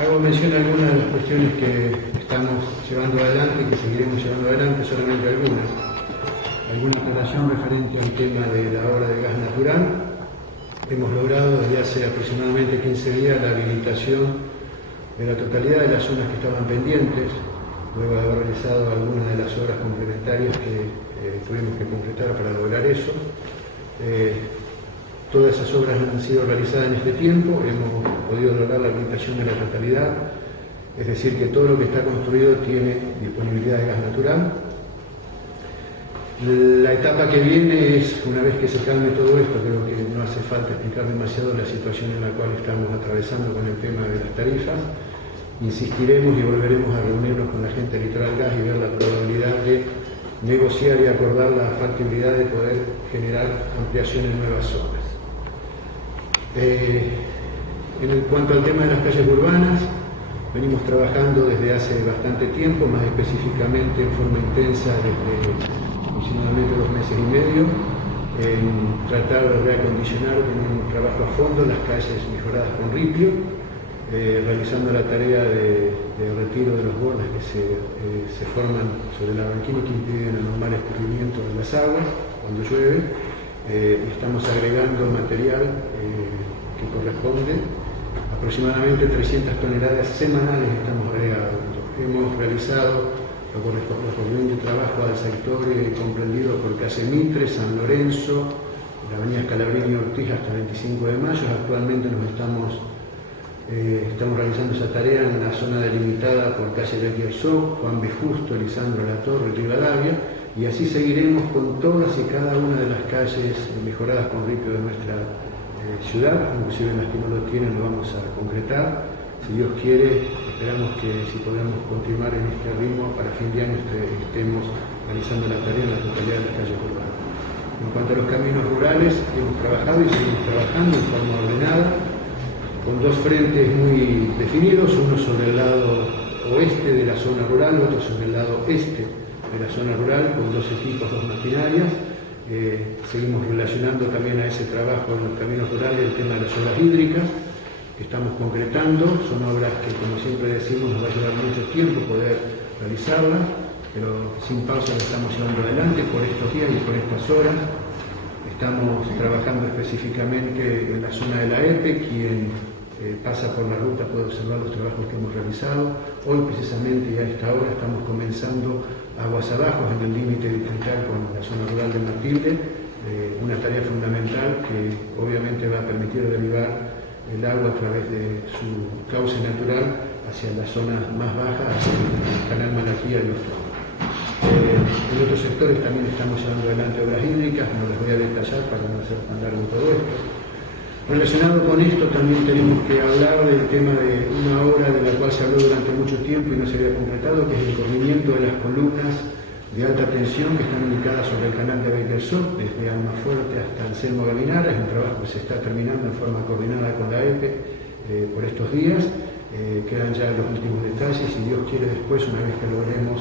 Hago mención a algunas de las cuestiones que estamos llevando adelante y que seguiremos llevando adelante, solamente algunas. Alguna aclaración referente al tema de la obra de gas natural. Hemos logrado desde hace aproximadamente 15 días la habilitación de la totalidad de las zonas que estaban pendientes, luego de haber realizado algunas de las obras complementarias que tuvimos que completar para lograr eso. Todas esas obras han sido realizadas en este tiempo, hemos podido lograr la habilitación de la totalidad, es decir, que todo lo que está construido tiene disponibilidad de gas natural. La etapa que viene es, una vez que se calme todo esto, creo que no hace falta explicar demasiado la situación en la cual estamos atravesando con el tema de las tarifas. Insistiremos y volveremos a reunirnos con la gente de Litoral Gas y ver la probabilidad de negociar y acordar la factibilidad de poder generar ampliación en nuevas zonas. En cuanto al tema de las calles urbanas, venimos trabajando desde hace bastante tiempo, más específicamente en forma intensa desde aproximadamente 2 meses y medio, en tratar de reacondicionar con un trabajo a fondo las calles mejoradas con ripio, realizando la tarea de retiro de los bordes que se forman sobre la banquina y que impiden el normal escurrimiento de las aguas cuando llueve. Estamos agregando material que corresponde, aproximadamente 300 toneladas semanales estamos agregando. Hemos realizado lo correspondiente trabajo al sector comprendido por calle Mitre, San Lorenzo, la avenida Scalabrini Ortiz hasta 25 de mayo. Actualmente estamos realizando esa tarea en la zona delimitada por calle Bequersó, Juan B. Justo, Lisandro La Torre, Rivadavia, y así seguiremos con todas y cada una de las calles mejoradas con ripio de nuestra ciudad, inclusive en las que no lo tienen lo vamos a concretar. Si Dios quiere, esperamos que si podamos continuar en este ritmo, para fin de año estemos realizando la tarea en la totalidad de las calles urbanas. En cuanto a los caminos rurales, hemos trabajado y seguimos trabajando en forma ordenada, con 2 frentes muy definidos, uno sobre el lado oeste de la zona rural, otro sobre el lado este de la zona rural, con 2 equipos, 2 maquinarias. Seguimos relacionando también a ese trabajo en los caminos rurales el tema de las obras hídricas que estamos concretando. Son obras que, como siempre decimos, nos va a llevar mucho tiempo poder realizarlas, pero sin pausa las estamos llevando adelante por estos días y por estas horas. Estamos trabajando específicamente en la zona de la EPE. Quien pasa por la ruta puede observar los trabajos que hemos realizado. Hoy, precisamente, y a esta hora, estamos comenzando aguas abajo en el límite distrital con la zona rural de Matilde, una tarea fundamental que obviamente va a permitir derivar el agua a través de su cauce natural hacia las zonas más bajas, hacia el canal Malaquía y los Troncos. En otros sectores también estamos llevando adelante obras hídricas, no les voy a detallar para no hacer tan largo todo esto. Relacionado con esto también tenemos que hablar del tema de una obra de la cual se habló durante mucho tiempo y no se había concretado, que es el corrimiento de las columnas de alta tensión que están ubicadas sobre el canal de Bequersó, desde Almafuerte hasta Anselmo Galinara. Es un trabajo que se está terminando en forma coordinada con la EPE por estos días. Quedan ya los últimos detalles y Dios quiere después, una vez que logremos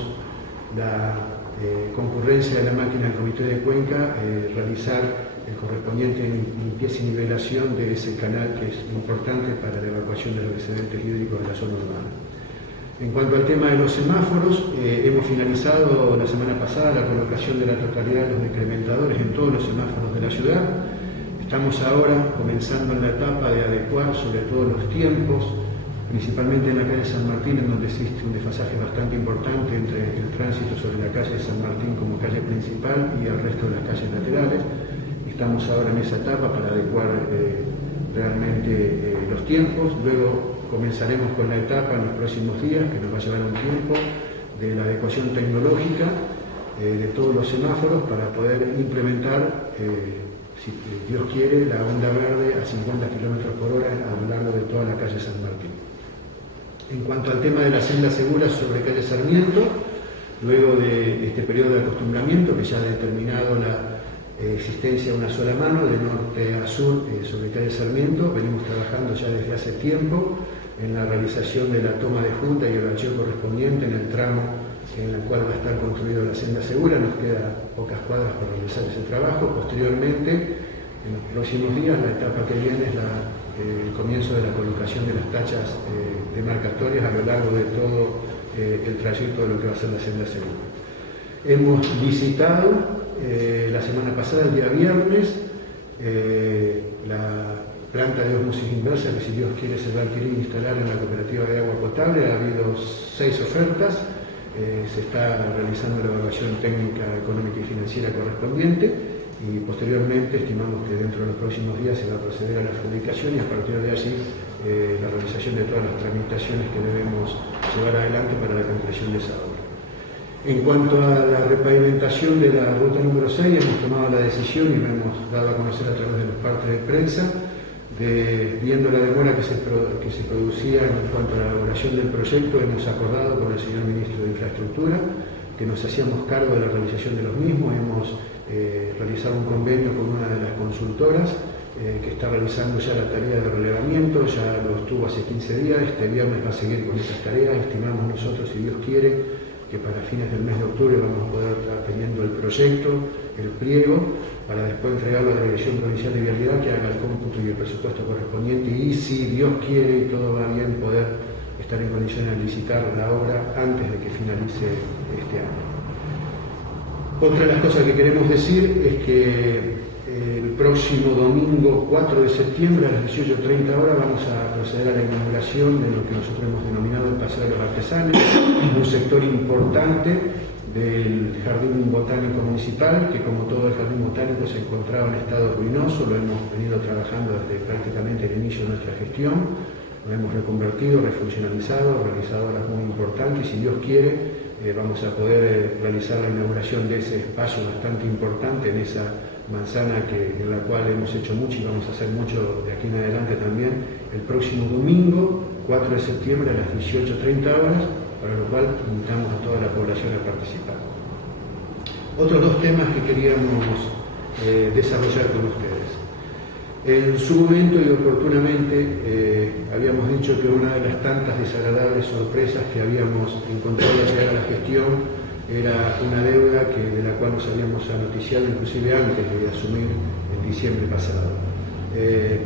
la concurrencia de la máquina del Comité de Cuenca, realizar el correspondiente limpieza y nivelación de ese canal que es importante para la evacuación de los excedentes hídricos de la zona urbana. En cuanto al tema de los semáforos, hemos finalizado la semana pasada la colocación de la totalidad de los decrementadores en todos los semáforos de la ciudad. Estamos ahora comenzando en la etapa de adecuar sobre todo los tiempos, principalmente en la calle San Martín, en donde existe un desfasaje bastante importante entre el tránsito sobre la calle San Martín como calle principal y el resto de las calles laterales. Estamos ahora en esa etapa para adecuar realmente los tiempos. Luego comenzaremos con la etapa en los próximos días, que nos va a llevar un tiempo, de la adecuación tecnológica de todos los semáforos para poder implementar, si Dios quiere, la onda verde a 50 km por hora a lo largo de toda la calle San Martín. En cuanto al tema de las sendas seguras sobre calle Sarmiento, luego de este periodo de acostumbramiento que ya ha determinado la existencia de una sola mano de norte a sur sobre calle Sarmiento, venimos trabajando ya desde hace tiempo en la realización de la toma de junta y el bacheo correspondiente en el tramo en el cual va a estar construida la senda segura. Nos queda pocas cuadras para realizar ese trabajo. Posteriormente, en los próximos días, la etapa que viene es la el comienzo de la colocación de las tachas demarcatorias a lo largo de todo el trayecto de lo que va a ser la senda segura. Hemos licitado la semana pasada, el día viernes, la planta de ósmosis inversa que, si Dios quiere, se va a adquirir e instalar en la cooperativa de agua potable. Ha habido 6 ofertas, se está realizando la evaluación técnica, económica y financiera correspondiente, y posteriormente estimamos que dentro de los próximos días se va a proceder a la adjudicación y a partir de allí la realización de todas las tramitaciones que debemos llevar adelante para la concreción de esa obra. En cuanto a la repavimentación de la ruta número 6, hemos tomado la decisión y lo hemos dado a conocer a través de los partes de prensa, viendo la demora que se producía en cuanto a la elaboración del proyecto, hemos acordado con el señor Ministro de Infraestructura que nos hacíamos cargo de la realización de los mismos. Hemos realizado un convenio con una de las consultoras que está realizando ya la tarea de relevamiento, ya lo estuvo hace 15 días, este viernes va a seguir con esas tareas. Estimamos nosotros, si Dios quiere, que para fines del mes de octubre vamos a poder estar teniendo el proyecto, el pliego, para después entregarlo a la Dirección Provincial de Vialidad, que haga el cómputo y el presupuesto correspondiente, y si Dios quiere y todo va bien, poder estar en condiciones de licitar la obra antes de que finalice este año. Otra de las cosas que queremos decir es que el próximo domingo 4 de septiembre a las 18:30 horas vamos a proceder a la inauguración de lo que nosotros hemos denominado el Paseo de los Artesanos, un sector importante del Jardín Botánico Municipal, que, como todo el Jardín Botánico, se encontraba en estado ruinoso. Lo hemos venido trabajando desde prácticamente el inicio de nuestra gestión, lo hemos reconvertido, refuncionalizado, realizado obras muy importantes, y si Dios quiere vamos a poder realizar la inauguración de ese espacio bastante importante en esa manzana en la cual hemos hecho mucho y vamos a hacer mucho de aquí en adelante también, el próximo domingo 4 de septiembre a las 18:30 horas, para lo cual invitamos a toda la población a participar. Otros 2 temas que queríamos desarrollar con ustedes. En su momento y oportunamente habíamos dicho que una de las tantas desagradables sorpresas que habíamos encontrado al llegar a la gestión era una deuda de la cual nos habíamos noticiado inclusive antes de asumir en diciembre pasado.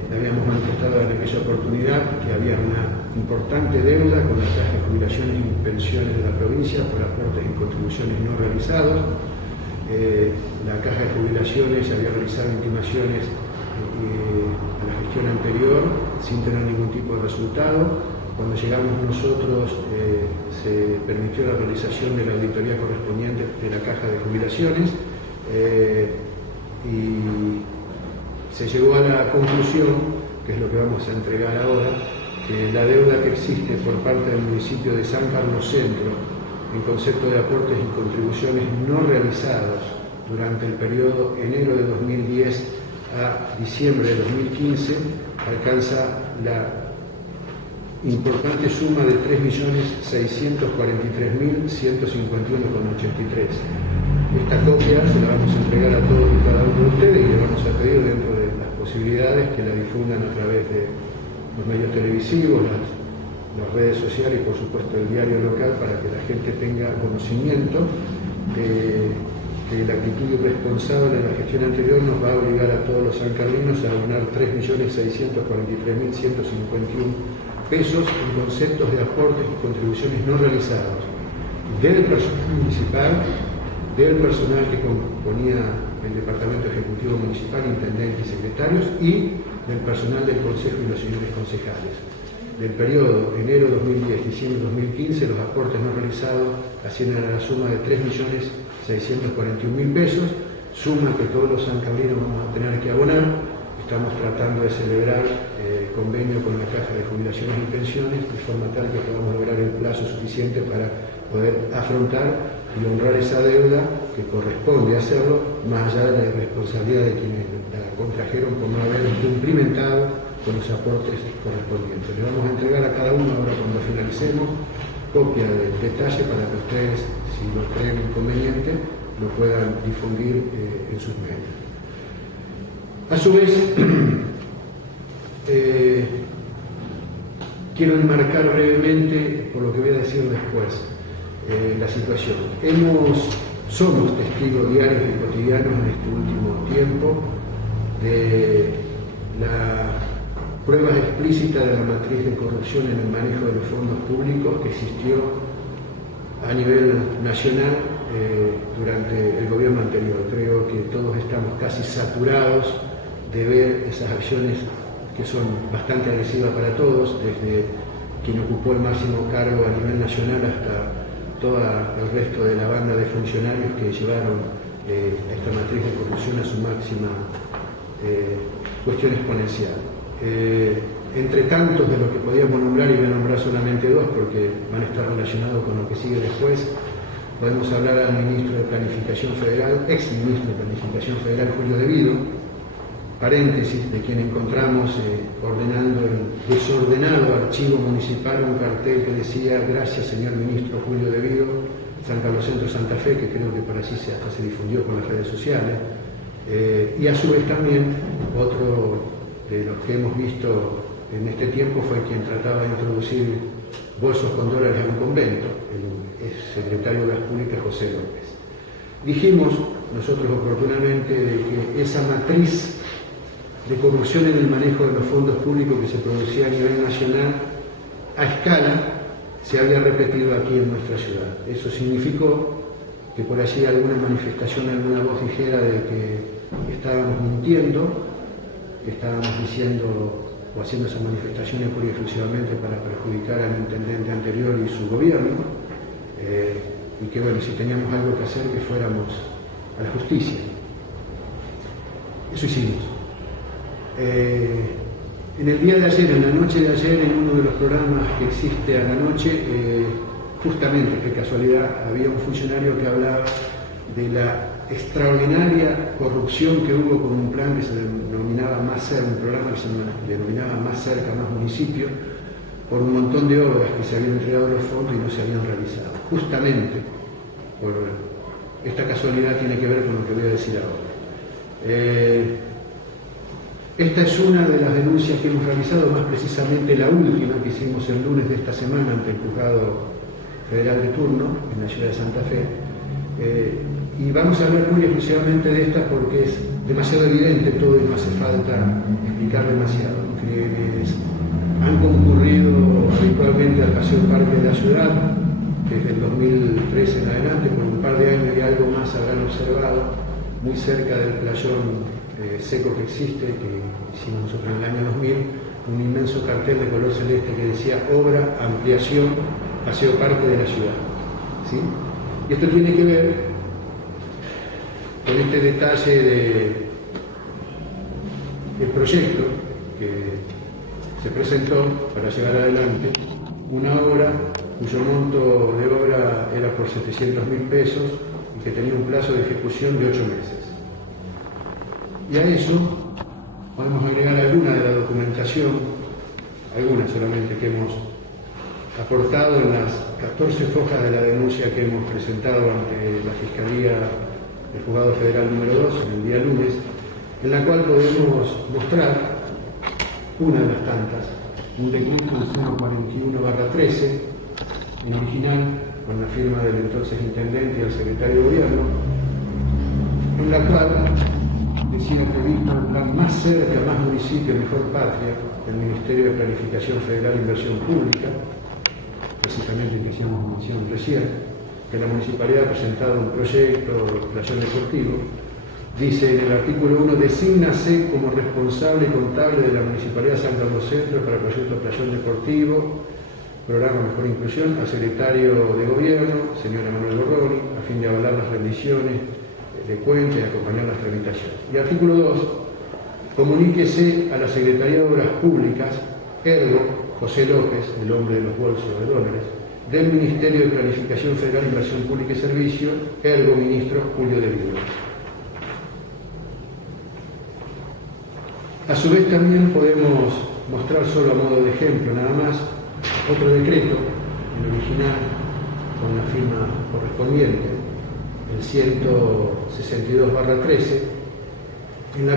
Habíamos manifestado en aquella oportunidad que había una importante deuda con la Caja de Jubilaciones y Pensiones de la provincia por aportes y contribuciones no realizados. La Caja de Jubilaciones había realizado intimaciones a la gestión anterior sin tener ningún tipo de resultado. Cuando llegamos nosotros se permitió la realización de la auditoría correspondiente de la Caja de Jubilaciones y se llegó a la conclusión, que es lo que vamos a entregar ahora, que la deuda que existe por parte del municipio de San Carlos Centro en concepto de aportes y contribuciones no realizados durante el periodo enero de 2010 a diciembre de 2015 alcanza la importante suma de 3.643.151,83. Esta copia se la vamos a entregar a todos y cada uno de ustedes y le vamos a pedir, dentro de las posibilidades, que la difundan a través de los medios televisivos, las redes sociales y por supuesto el diario local, para que la gente tenga conocimiento de que la actitud irresponsable de la gestión anterior nos va a obligar a todos los sancarlinos a abonar 3.643.151 pesos en conceptos de aportes y contribuciones no realizados del personal municipal, del personal que componía el Departamento Ejecutivo Municipal, intendentes y secretarios, y del personal del Consejo y los señores concejales. Del periodo enero 2010, diciembre 2015, los aportes no realizados ascienden a la suma de 3.641.000 pesos, suma que todos los sancarlinos vamos a tener que abonar. Estamos tratando de celebrar convenio con la Caja de Jubilaciones y Pensiones, de forma tal que podamos lograr el plazo suficiente para poder afrontar y honrar esa deuda que corresponde hacerlo, más allá de la irresponsabilidad de quienes la contrajeron por no haber cumplimentado con los aportes correspondientes. Le vamos a entregar a cada uno, ahora cuando finalicemos, copia del detalle para que ustedes, si lo creen conveniente, lo puedan difundir en sus medios. A su vez, quiero enmarcar brevemente, por lo que voy a decir después, la situación. Somos testigos diarios y cotidianos en este último tiempo de la pruebas explícitas de la matriz de corrupción en el manejo de los fondos públicos que existió a nivel nacional durante el gobierno anterior. Creo que todos estamos casi saturados de ver esas acciones que son bastante agresivas para todos, desde quien ocupó el máximo cargo a nivel nacional hasta todo el resto de la banda de funcionarios que llevaron esta matriz de corrupción a su máxima cuestión exponencial. Entre tantos de los que podíamos nombrar, y voy a nombrar solamente dos porque van a estar relacionados con lo que sigue después, podemos hablar al ministro de Planificación Federal, ex ministro de Planificación Federal, Julio De Vido, paréntesis, de quien encontramos ordenando el desordenado archivo municipal un cartel que decía: gracias señor ministro Julio De Vido, San Carlos Centro Santa Fe, que creo que por así hasta se difundió por las redes sociales, y a su vez también otro de los que hemos visto en este tiempo fue quien trataba de introducir bolsos con dólares a un convento, el secretario de Obras Públicas José López. Dijimos nosotros oportunamente de que esa matriz de corrupción en el manejo de los fondos públicos que se producía a nivel nacional a escala se había repetido aquí en nuestra ciudad. Eso significó que por allí alguna manifestación, alguna voz dijera de que estábamos mintiendo, que estábamos diciendo o haciendo esas manifestaciones pura y exclusivamente para perjudicar al intendente anterior y su gobierno, y que bueno, si teníamos algo que hacer, que fuéramos a la justicia. Eso hicimos. En el día de ayer, en la noche de ayer, en uno de los programas que existe a la noche, justamente, qué casualidad, había un funcionario que hablaba de la extraordinaria corrupción que hubo con un plan que se denominaba Más Cerca, un programa que se denominaba Más Cerca, Más Municipio, por un montón de obras que se habían entregado los fondos y no se habían realizado. Justamente, por esta casualidad tiene que ver con lo que voy a decir ahora. Esta es una de las denuncias que hemos realizado, más precisamente la última que hicimos el lunes de esta semana ante el Juzgado Federal de turno en la ciudad de Santa Fe. Y vamos a hablar muy exclusivamente de esta porque es demasiado evidente todo y no hace falta explicar demasiado. Quienes han concurrido habitualmente al Paseo Parque de la ciudad desde el 2013 en adelante, por un par de años y algo más, habrán observado muy cerca del playón seco que existe, que hicimos nosotros en el año 2000, un inmenso cartel de color celeste que decía: obra, ampliación, Paseo Parque de la ciudad. ¿Sí? Y esto tiene que ver con este detalle del proyecto que se presentó para llevar adelante una obra cuyo monto de obra era por 700.000 pesos y que tenía un plazo de ejecución de 8 meses. Y a eso podemos agregar alguna de la documentación, alguna solamente, que hemos aportado en las 14 fojas de la denuncia que hemos presentado ante la Fiscalía del Juzgado Federal número 2 en el día lunes, en la cual podemos mostrar una de las tantas, un decreto 041/13, en original, con la firma del entonces intendente y el secretario de gobierno, en la cual decía previsto el plan Más Cerca, Más Municipio, Mejor Patria del Ministerio de Planificación Federal e Inversión Pública, precisamente que hicimos mención recién, que la Municipalidad ha presentado un proyecto playón deportivo. Dice en el artículo 1: desígnase como responsable contable de la Municipalidad de San Carlos Centro para el proyecto playón deportivo, programa Mejor Inclusión, al secretario de Gobierno, señora Manuel Borroni, a fin de avalar las rendiciones de cuenta y acompañar las tramitaciones. Y artículo 2: comuníquese a la Secretaría de Obras Públicas, ergo José López, el hombre de los bolsos de dólares, del Ministerio de Planificación Federal, Inversión Pública y Servicio, ergo ministro Julio De Vido. A su vez también podemos mostrar, solo a modo de ejemplo nada más, otro decreto, en original, con la firma correspondiente, el 162/13, en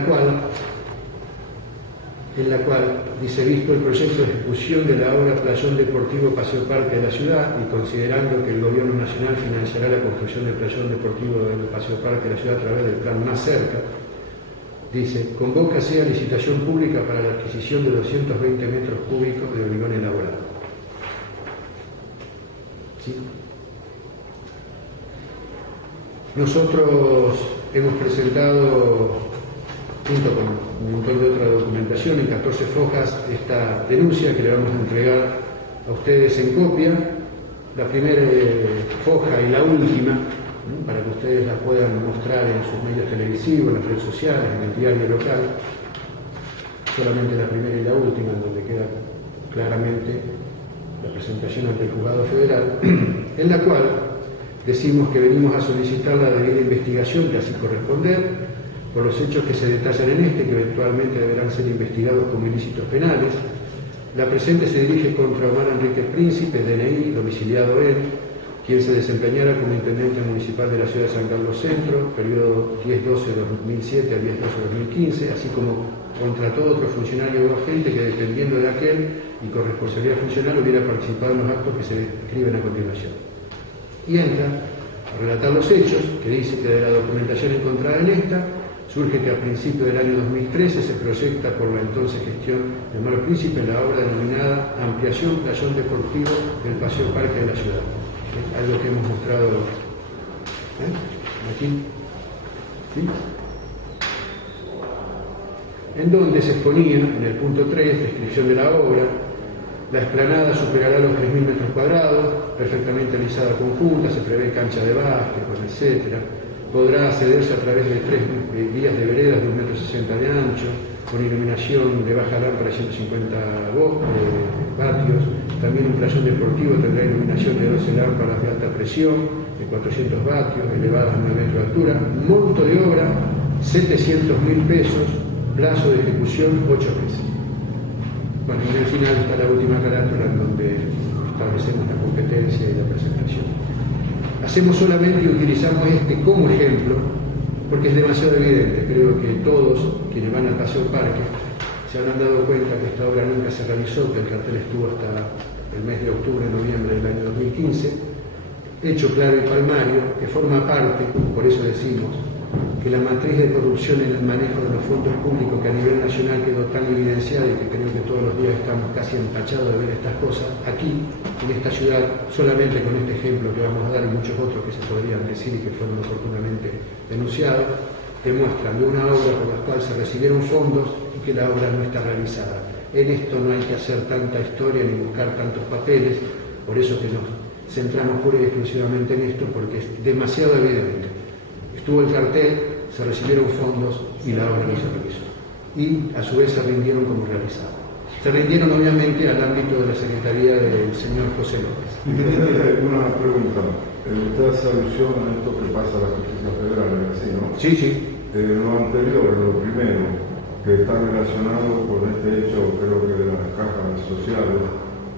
la cual dice: visto el proyecto de ejecución de la obra Playón Deportivo Paseo Parque de la ciudad y considerando que el Gobierno Nacional financiará la construcción del Playón Deportivo del Paseo Parque de la ciudad a través del plan Más Cerca, dice, convócase a licitación pública para la adquisición de 220 metros cúbicos de hormigón elaborado. ¿Sí? Nosotros hemos presentado, junto con un montón de otra documentación, en 14 fojas, esta denuncia que le vamos a entregar a ustedes en copia. La primera foja y la última, para que ustedes la puedan mostrar en sus medios televisivos, en las redes sociales, en el diario local. Solamente la primera y la última, en donde queda claramente la presentación ante el Juzgado Federal, en la cual decimos que venimos a solicitar la debida investigación que así corresponder por los hechos que se detallan en este, que eventualmente deberán ser investigados como ilícitos penales. La presente se dirige contra Omar Enrique Príncipe, DNI, domiciliado en, quien se desempeñara como intendente municipal de la ciudad de San Carlos Centro, periodo 10-12-2007 al 10-12-2015, así como contra todo otro funcionario o agente que, dependiendo de aquel y con responsabilidad funcional, hubiera participado en los actos que se describen a continuación. Y entra a relatar los hechos, que dice que de la documentación encontrada en esta, surge que a principios del año 2013 se proyecta por la entonces gestión de Omar Príncipe la obra denominada Ampliación Playón Deportivo del Paseo Parque de la ciudad. Algo que hemos mostrado aquí, ¿sí? En donde se exponía, en el punto 3, descripción de la obra, la explanada superará los 3.000 metros cuadrados, perfectamente alisada conjunta, se prevé cancha de básquetbol, etc. Podrá accederse a través de 3 vías de veredas de 1,60 m de ancho, con iluminación de baja lámpara 150 vatios. También un playón deportivo tendrá iluminación de 12 lámparas de alta presión, de 400 vatios, elevadas a 9 metros de altura. Monto de obra, 700.000 pesos, plazo de ejecución 8 meses. Bueno, y en el final está la última carátula en donde establecemos la competencia y la presentación. Hacemos solamente y utilizamos este como ejemplo porque es demasiado evidente. Creo que todos quienes van al Paseo Parque se habrán dado cuenta que esta obra nunca se realizó, que el cartel estuvo hasta el mes de octubre, noviembre del año 2015, hecho claro y palmario, que forma parte, por eso decimos, que la matriz de corrupción en el manejo de los fondos públicos que a nivel nacional quedó tan evidenciada y que creo que todos los días estamos casi empachados de ver estas cosas, aquí, en esta ciudad, solamente con este ejemplo que vamos a dar y muchos otros que se podrían decir y que fueron oportunamente denunciados, demuestran de una obra por la cual se recibieron fondos y que la obra no está realizada. En esto no hay que hacer tanta historia ni buscar tantos papeles, por eso que nos centramos pura y exclusivamente en esto, porque es demasiado evidente. Estuvo el cartel, se recibieron fondos y la obra no se realizó. Y a su vez se rindieron como realizados. Se rindieron obviamente al ámbito de la Secretaría del señor José López. Una pregunta. Usted hace alusión a esto que pasa a la justicia federal, ¿sí, no? Sí, sí. Lo anterior, lo primero, que está relacionado con este hecho, creo que de las cajas sociales,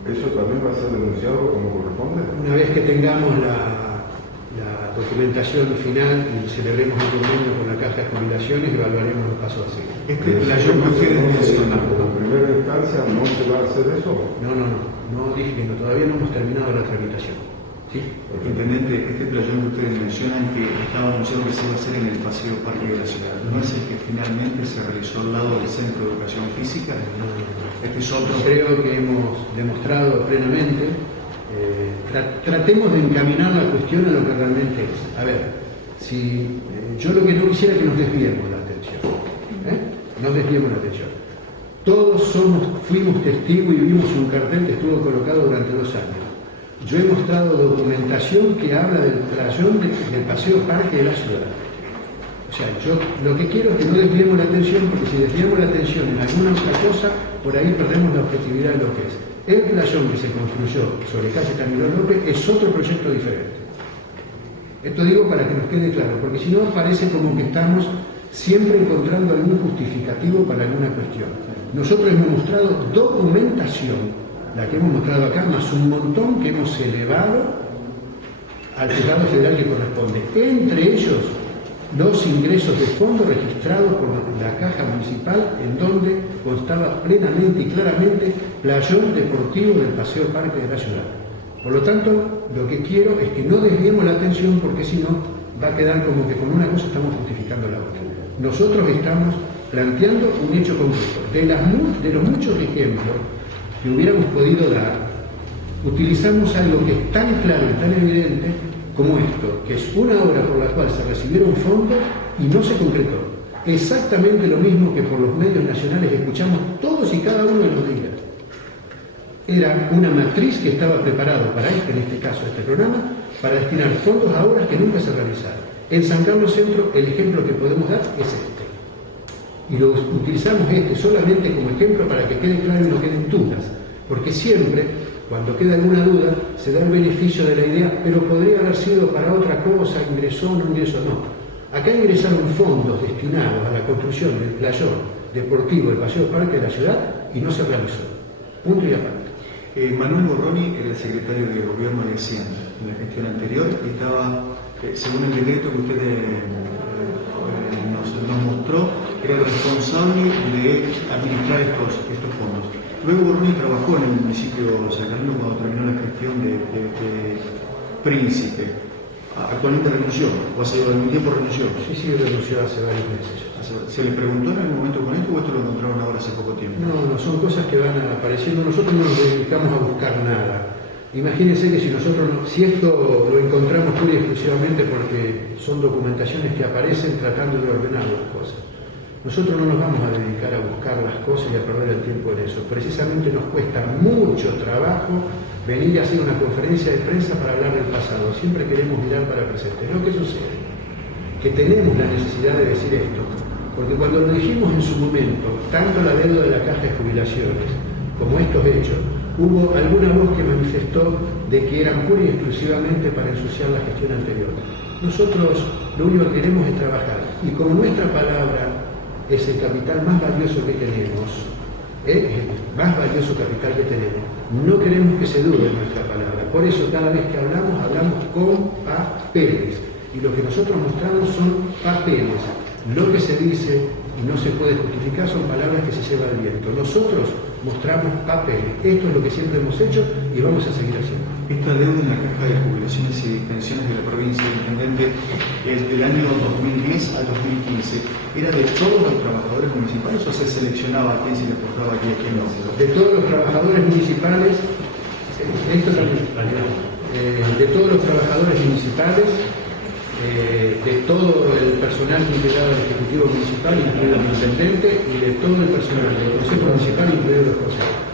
¿eso también va a ser denunciado como corresponde? Una vez que tengamos la documentación final y celebremos el convenio con la Caja de Jubilaciones, evaluaremos los pasos a seguir. En primera instancia no se va a hacer eso. No dije que no, todavía no hemos terminado la tramitación. ¿Sí? Intendente, este playón que ustedes mencionan que estaba anunciado que se iba a hacer en el Paseo Parque de la ciudad, ¿no es el que finalmente se realizó al lado del Centro de Educación Física? Este es otro. Creo que hemos demostrado plenamente. Tratemos de encaminar la cuestión a lo que realmente es. A ver, si yo lo que no quisiera es que nos desviemos la atención. Nos desviemos la atención. Todos fuimos testigos y vimos un cartel que estuvo colocado durante 2 años. Yo he mostrado documentación que habla del playón del Paseo Parque de la ciudad. O sea, yo lo que quiero es que no desviemos la atención, porque si desviamos la atención en alguna otra cosa, por ahí perdemos la objetividad de lo que es. El playón que se construyó sobre calle Camilo López es otro proyecto diferente. Esto digo para que nos quede claro, porque si no parece como que estamos siempre encontrando algún justificativo para alguna cuestión. Nosotros hemos mostrado documentación, la que hemos mostrado acá, más un montón que hemos elevado al Juzgado Federal que corresponde. Entre ellos, los ingresos de fondo registrados por la Caja Municipal, en donde constaba plenamente y claramente playón deportivo del Paseo Parque de la ciudad. Por lo tanto, lo que quiero es que no desviemos la atención, porque si no, va a quedar como que con una cosa estamos justificando la otra. Nosotros estamos planteando un hecho concreto. De los muchos ejemplos que hubiéramos podido dar, utilizamos algo que es tan claro y tan evidente como esto, que es una obra por la cual se recibieron fondos y no se concretó. Exactamente lo mismo que por los medios nacionales escuchamos todos y cada uno de los días. Era una matriz que estaba preparado para en este caso, este programa, para destinar fondos a obras que nunca se realizaron. En San Carlos Centro, el ejemplo que podemos dar es este. Y lo utilizamos solamente como ejemplo para que quede claro y no queden dudas. Porque siempre, cuando queda alguna duda, se da el beneficio de la idea, pero podría haber sido para otra cosa, ingresó, no ingresó, no. Acá ingresaron fondos destinados a la construcción del playón deportivo del Paseo Parque de la ciudad y no se realizó. Punto y aparte. Manuel Borroni era el secretario de Gobierno de Hacienda en la gestión anterior y estaba, según el decreto que usted nos mostró, era el responsable de administrar estos fondos. Luego Borroni trabajó en el municipio de San Carlos cuando terminó la gestión de Príncipe. Actualmente renunció, o hace algún tiempo renunció. Sí, renunció hace varios meses. ¿Se le preguntó en algún momento con esto o esto lo encontraron ahora hace poco tiempo? No, son cosas que van apareciendo. Nosotros no nos dedicamos a buscar nada. Imagínense que si esto lo encontramos pura y exclusivamente porque son documentaciones que aparecen tratando de ordenar las cosas. Nosotros no nos vamos a dedicar a buscar las cosas y a perder el tiempo en eso. Precisamente nos cuesta mucho trabajo venir a hacer una conferencia de prensa para hablar del pasado. Siempre queremos mirar para el presente. Lo que sucede, que tenemos la necesidad de decir esto, porque cuando lo dijimos en su momento, tanto la deuda de la Caja de Jubilaciones como estos hechos, hubo alguna voz que manifestó de que eran pura y exclusivamente para ensuciar la gestión anterior. Nosotros lo único que queremos es trabajar, y como nuestra palabra es el capital más valioso que tenemos, el más valioso capital que tenemos, no queremos que se dude nuestra palabra. Por eso cada vez que hablamos con papeles, y lo que nosotros mostramos son papeles. Lo que se dice y no se puede justificar son palabras que se lleva el viento. Nosotros mostramos papeles. Esto es lo que siempre hemos hecho y vamos a seguir haciendo. Esta deuda en la Caja de Jubilaciones y Pensiones de la provincia de Intendente del año 2010 al 2015, ¿era de todos los trabajadores municipales o se seleccionaba a quién se le aportaba aquí y a quién no? De todos los trabajadores municipales, de todos los trabajadores municipales, de todo el personal integrado del Ejecutivo Municipal, incluido el Intendente, y de todo el personal del Consejo Municipal, incluido los consejeros.